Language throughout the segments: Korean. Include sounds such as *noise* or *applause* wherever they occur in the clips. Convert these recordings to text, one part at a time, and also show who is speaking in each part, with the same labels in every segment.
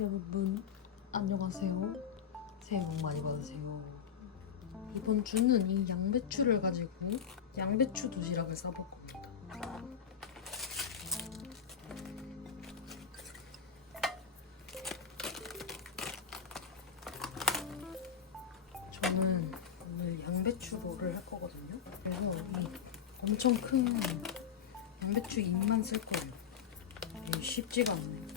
Speaker 1: 여러분 안녕하세요. 새해 복 많이 받으세요. 이번 주는 이 양배추를 가지고 양배추 도시락을 싸볼 겁니다. 저는 오늘 양배추 롤을 할 거거든요. 그래서 이 엄청 큰 양배추 잎만 쓸 거예요. 이게 쉽지가 않네요.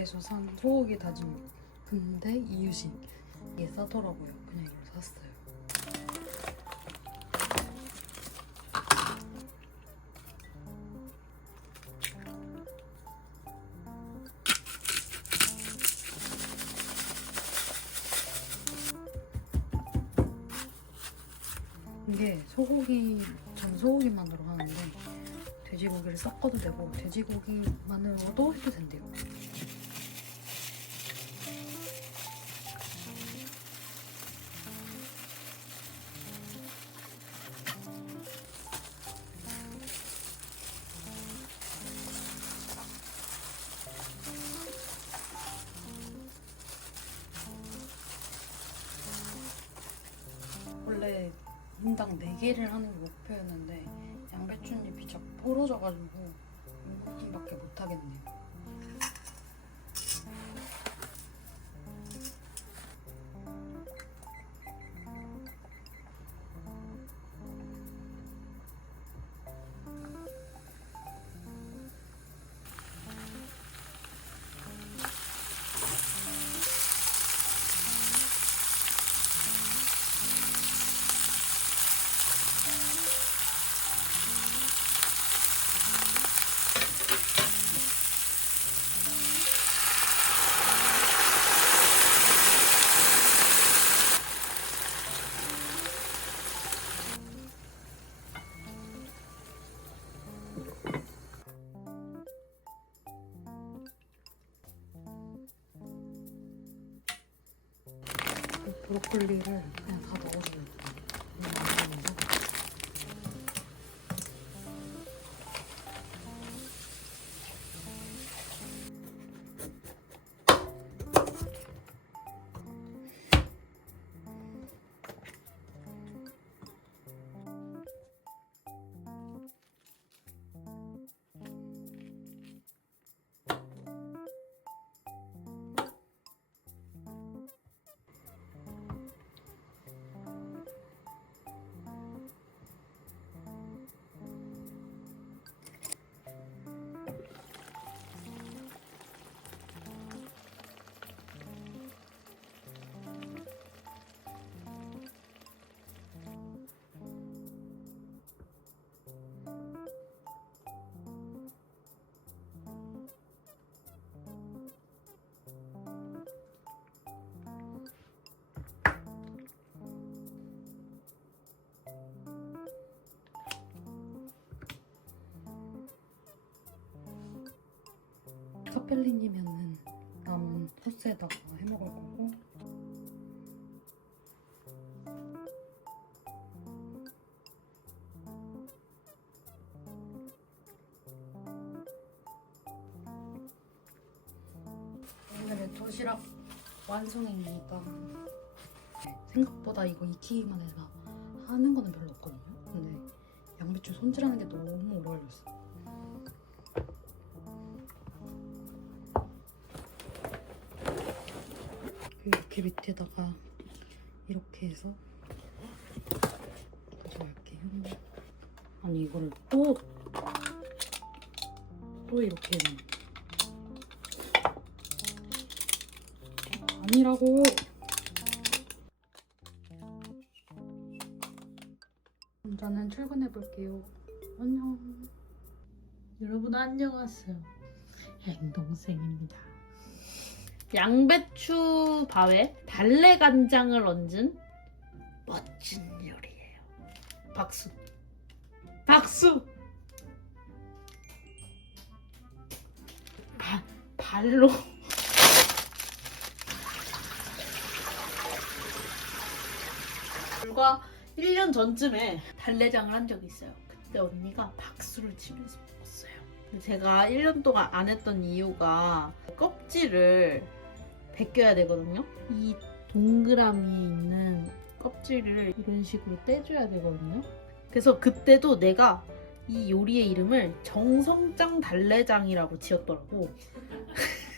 Speaker 1: 마트에서 산 소고기 다짐 근데 이유식 이게 싸더라고요 그냥 이걸 샀어요 이게 소고기 전 소고기만으로 하는데 돼지고기를 섞어도 되고 돼지고기만으로도 해도 된대요. 2개를 하는 게 목표였는데 양배추잎이 자꾸 부러져가지고 이브 펠린이면은 남은 소스에다가 해 먹을 거고 오늘의 도시락 완성입니다. 생각보다 이거 익히기만 해서 하는 거는 별로 없거든요. 근데 양배추 손질하는 게 너무 오래 걸렸어. 이렇게 밑에다가 이렇게 해서 가져갈게요. 아니 이거를 또 또 이렇게 해놔. 아니라고. 저는 출근해 볼게요. 안녕.
Speaker 2: 여러분 안녕하세요. 행동생입니다. 양배추 밥에 달래 간장을 얹은 멋진 요리예요. 박수. 박수. 바, 발로 불과 1년 전쯤에 달래장을 한 적이 있어요. 그때 언니가 박수를 치면서 먹었어요. 제가 1년 동안 안 했던 이유가 껍질을 벗겨야 되거든요. 이 동그라미에 있는 껍질을 이런 식으로 떼줘야 되거든요. 그래서 그때도 내가 이 요리의 이름을 정성장 달래장이라고 지었더라고.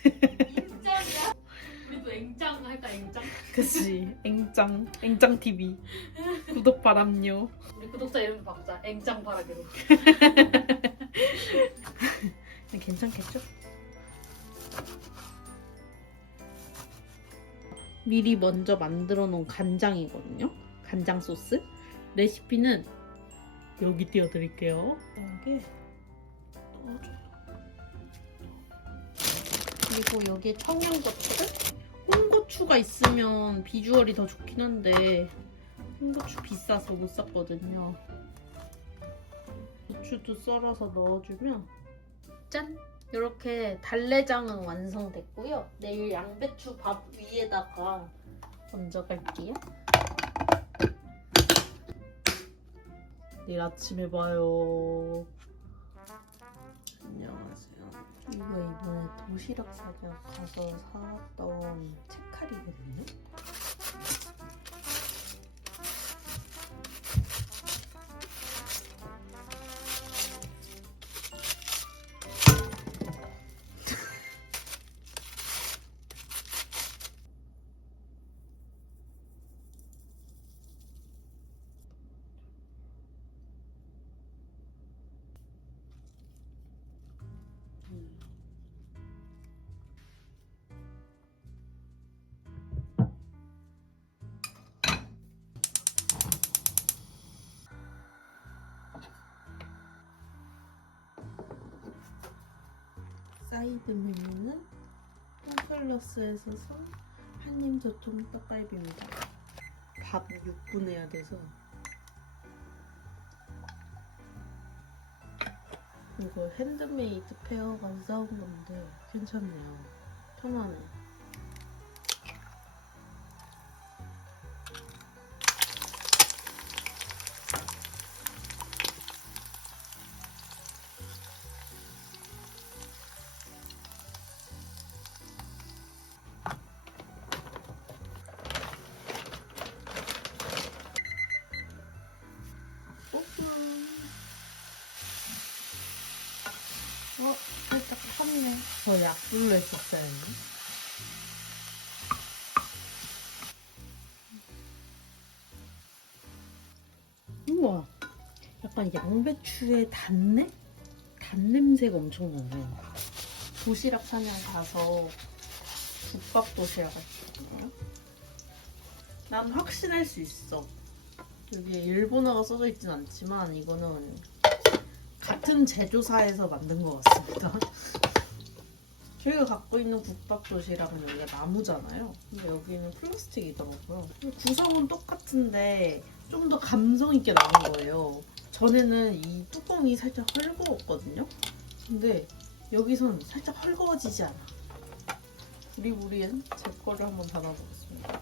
Speaker 1: 앵짱이야? 우리도 앵짱 할까 앵짱?
Speaker 2: 그치. 앵짱. 앵짱 TV. 구독 바람요.
Speaker 1: 우리 구독자 이름 바꾸자 앵짱 바라기로 *laughs*
Speaker 2: 괜찮겠죠? 미리 먼저 만들어 놓은 간장이거든요. 간장 소스. 레시피는 여기 띄워드릴게요. 여기 넣어줘요. 그리고 여기에 청양고추를 홍고추가 있으면 비주얼이 더 좋긴 한데 홍고추 비싸서 못 샀거든요. 고추도 썰어서 넣어주면 짠! 이렇게 달래장은 완성됐고요. 내일 양배추 밥 위에다가 얹어갈게요. 내일 아침에 봐요. 안녕하세요. 이거 이번에 도시락 사러 가서 사왔던 채칼이거든요. 사이드 메뉴는 홈플러스에서 산 한림 저통 떡갈비입니다. 밥 6분 해야 돼서 이거 핸드메이드 페어가 사온 건데 괜찮네요. 편하네. 저 약불로 했었어야 했네. 우와. 약간 양배추의 단내? 단냄새가 엄청 나요. 도시락 사냥 가서 국밥 도시락 했거든요. 난 확신할 수 있어. 여기에 일본어가 써져 있진 않지만 이거는 같은 제조사에서 만든 것 같습니다. 저희가 갖고 있는 국밥 도시락은 여기가 나무잖아요. 근데 여기는 플라스틱이더라고요. 구성은 똑같은데 좀 더 감성 있게 나온 거예요. 전에는 이 뚜껑이 살짝 헐거웠거든요. 근데 여기선 살짝 헐거워지지 않아. 부리부리엔 제 거를 한번 닫아보겠습니다.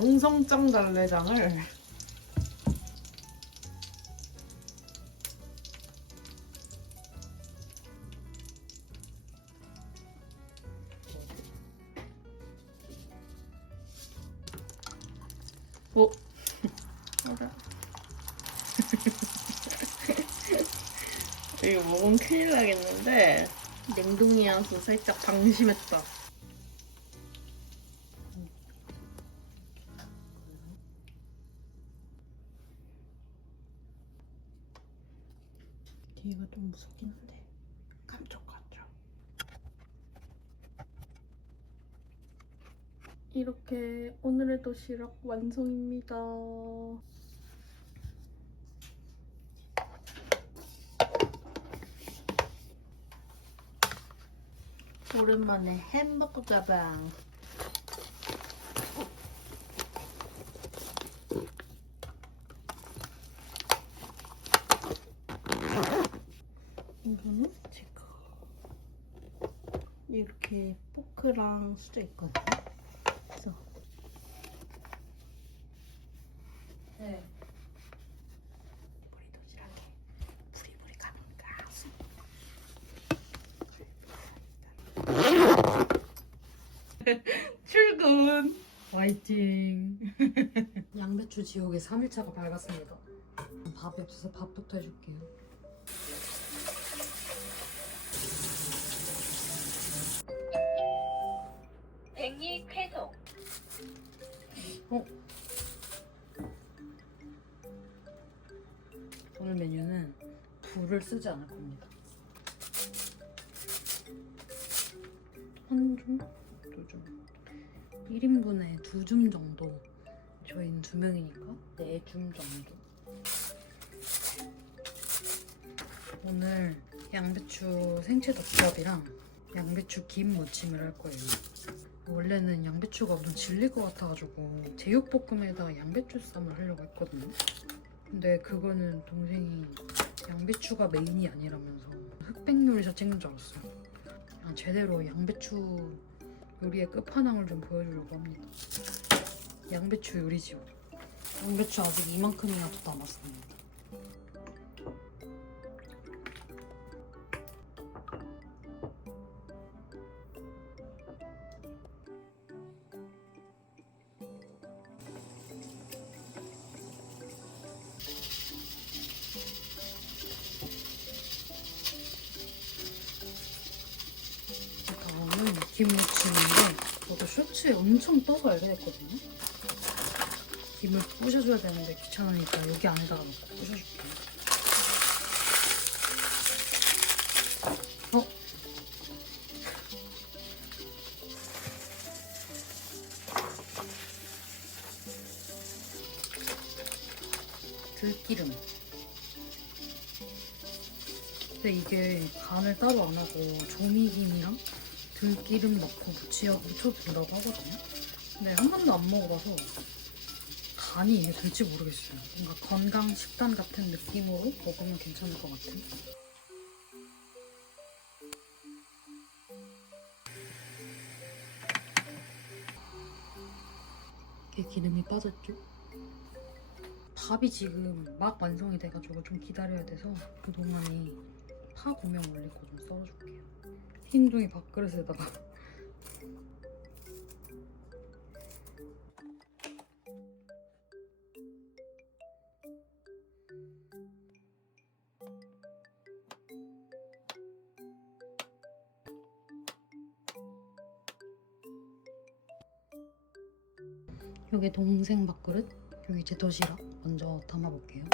Speaker 2: 정성장 달래장을 오 어라. 이거 먹으면 큰일 나겠는데. 냉동이어서 살짝 방심했다 같긴 한데 감쪽 같죠? 이렇게 오늘의 도시락 완성입니다. 오랜만에 햄버거 자방 이렇게 포크랑 수저 있거든요. 그래서
Speaker 1: 네.
Speaker 2: 우리 도시락에 부리부리 가는가. 출근.
Speaker 1: 화이팅. 양배추 지옥의 3일차가 밝았습니다. 밥이 없어서 밥부터 해줄게요. 불을 쓰지 않을 겁니다. 한 줌? 두 줌. 1인분에 두 줌 정도. 저희는 두 명이니까 네 줌 정도. 오늘 양배추 생채 덮밥이랑 양배추 김 무침을 할 거예요. 원래는 양배추가 엄청 질릴 것 같아가지고 제육볶음에다 양배추 쌈을 하려고 했거든요. 근데 그거는 동생이 양배추가 메인이 아니라면서 흑백 요리사 찍는 줄 알았어요. 그냥 제대로 양배추 요리의 끝판왕을 좀 보여주려고 합니다. 양배추 요리지요. 양배추 아직 이만큼이나 더 남았습니다. 김무침인데 저도 쇼츠에 엄청 떠서 알게 됐거든요. 김을 부셔줘야 되는데 귀찮으니까 여기 안에다가 넣고 부셔줄게요. 어? 들기름. 근데 이게 간을 따로 안 하고 조미김이랑 들기름 넣고 무쳐, 무쳐준다고 하거든요. 근데 한 번도 안 먹어봐서 간이 이게 될지 모르겠어요. 뭔가 건강 식단 같은 느낌으로 먹으면 괜찮을 것 같은. 이게 기름이 빠졌죠? 밥이 지금 막 완성이 돼가지고 좀 기다려야 돼서 그동안에 파 고명 올릴 거 좀 썰어줄게요. 흰둥이 밥그릇에다가. 여기 동생 밥그릇? 여기 제 도시락. 먼저 담아볼게요.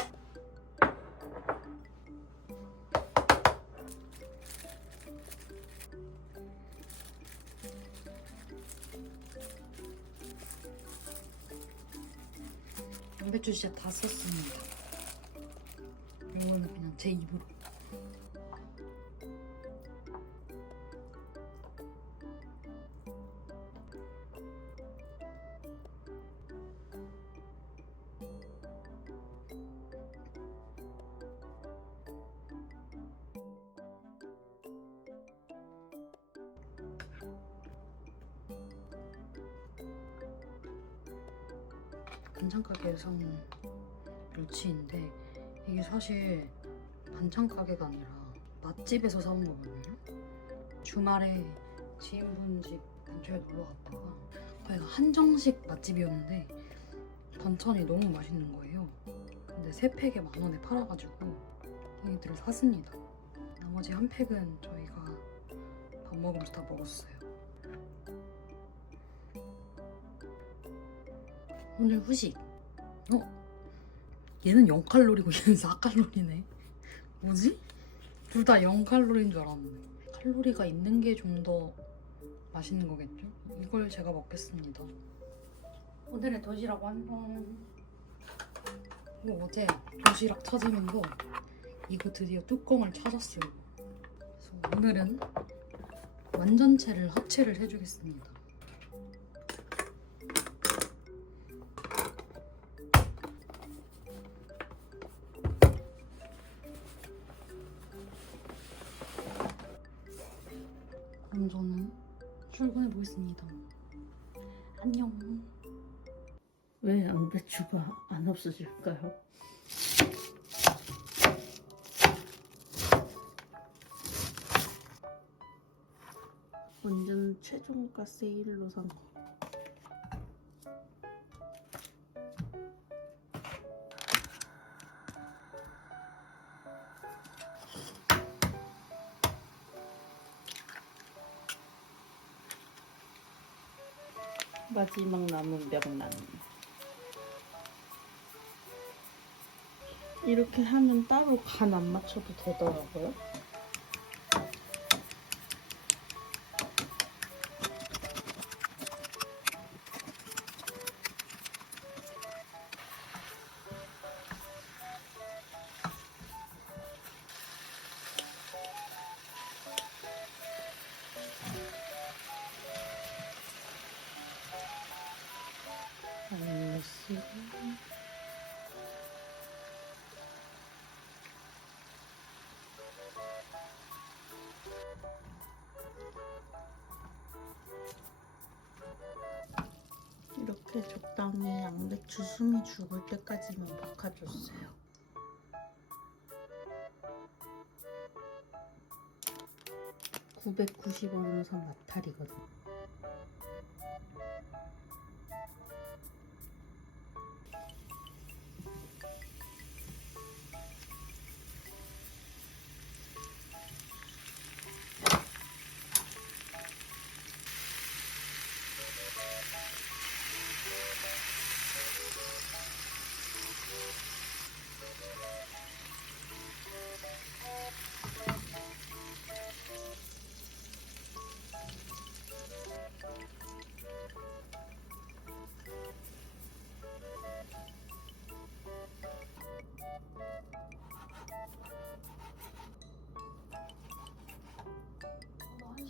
Speaker 1: 양배추 진짜 다 썼습니다. 이거는 그냥 제 입으로. 반찬 가게에서 산 멸치인데 이게 사실 반찬 가게가 아니라 맛집에서 사온 거거든요. 주말에 지인분 집 근처에 놀러 갔다가 거기가 한정식 맛집이었는데 반찬이 너무 맛있는 거예요. 근데 세 팩에 만 원에 팔아가지고 얘네들을 샀습니다. 나머지 한 팩은 저희가 밥 먹으면서 다 먹었어요. 오늘 후식. 어? 얘는 0칼로리고 얘는 4칼로리네. 뭐지? 둘 다 0칼로리인 줄 알았는데. 칼로리가 있는 게 좀 더 맛있는 거겠죠? 이걸 제가 먹겠습니다. 오늘의 도시락 완성. 이거 어제 도시락 찾으면서 이거 드디어 뚜껑을 찾았어요. 그래서 오늘은 완전체를 합체를 해주겠습니다. 출근해 보겠습니다. 안녕.
Speaker 2: 왜 양배추가 안 없어질까요? 완전 최종가 세일로 산 거. 마지막 남은 명란. 이렇게 하면 따로 간 안 맞춰도 되더라고요. 이렇게 적당히 양배추 숨이 죽을 때까지만 볶아줬어요. (990원으로) 산 마탈이거든.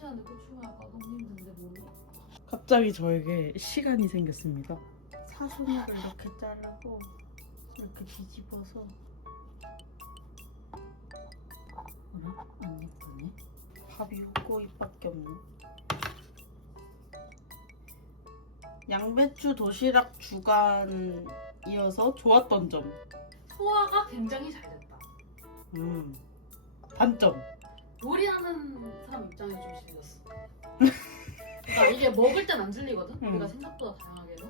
Speaker 1: 시간 늦게 출근할까 너무 힘든데 몸이.
Speaker 2: 갑자기 저에게 시간이 생겼습니다. 사수막을 이렇게 자르고 이렇게 뒤집어서 어라? 안 예쁘네. 밥이 꼬입밖에 없네. 양배추 도시락 주간이어서 좋았던 점.
Speaker 1: 소화가 굉장히 잘 됐다.
Speaker 2: 음. 단점.
Speaker 1: 요리하는 사람 입장에 좀 질렸어. *laughs* 그러니까 이게 먹을 땐 안 질리거든.
Speaker 2: 음.
Speaker 1: 우리가 생각보다 다양하게 해서.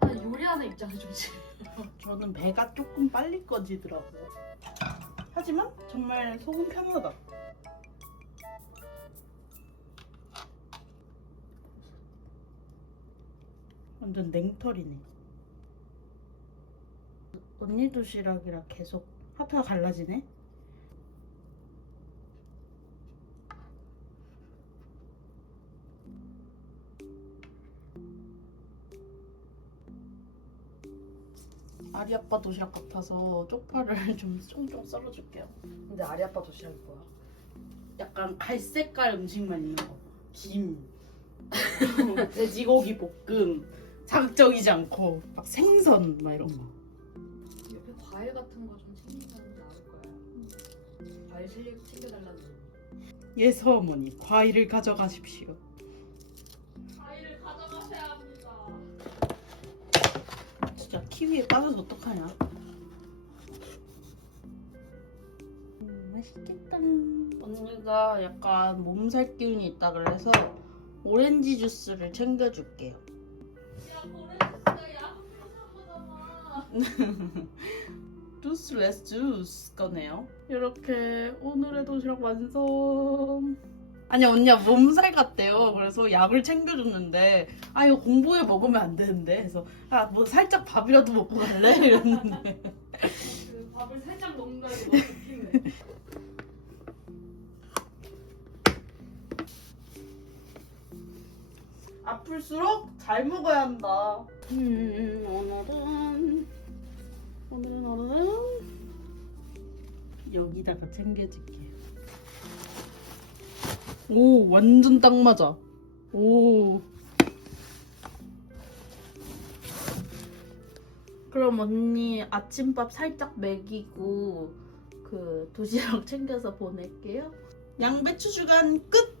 Speaker 1: 근데 요리하는 입장에 좀 질려. *laughs*
Speaker 2: 저는 배가 조금 빨리 꺼지더라고요. 하지만 정말 속은 편하다. 완전 냉털이네. 언니 도시락이라 계속 하트가 갈라지네. 아리 아빠 도시락 같아서 쪽파를 *laughs* 좀 쫑쫑 썰어줄게요.
Speaker 1: 근데 아리 아빠 도시락이 뭐야?
Speaker 2: 약간 갈색깔 음식만 있는 거. 김, *laughs* 돼지고기 볶음, 자극적이지 않고 막 생선 막 이런 거.
Speaker 1: 옆에 과일 같은 거 좀 챙기면 나을 거야. 과일 챙겨 챙겨달라는.
Speaker 2: 예서 어머니 과일을 가져가십시오. 키위에 빠져서 어떡하냐? 음, 맛있겠다. 언니가 약간 몸살 기운이 있다 그래서 오렌지 주스를 챙겨줄게요.
Speaker 1: 야, 보내줬어. 야구 필요한 거잖아.
Speaker 2: 주스 레스 주스 거네요. 이렇게 오늘의 도시락 완성. 아니 언니야 몸살 같대요. 그래서 약을 챙겨줬는데 아 이거 공부에 먹으면 안 되는데 그래서 아 뭐 살짝 밥이라도 먹고 갈래 *laughs* 이랬는데
Speaker 1: 그 밥을 살짝 먹는다는 게 너무 웃기네.
Speaker 2: 아플수록 잘 먹어야 한다. 음, 오늘은 오늘은 오늘은 여기다가 챙겨줄게. 오, 완전 딱 맞아. 오. 그럼 언니 아침밥 살짝 먹이고 그 도시락 *laughs* 챙겨서 보낼게요. 양배추 주간 끝.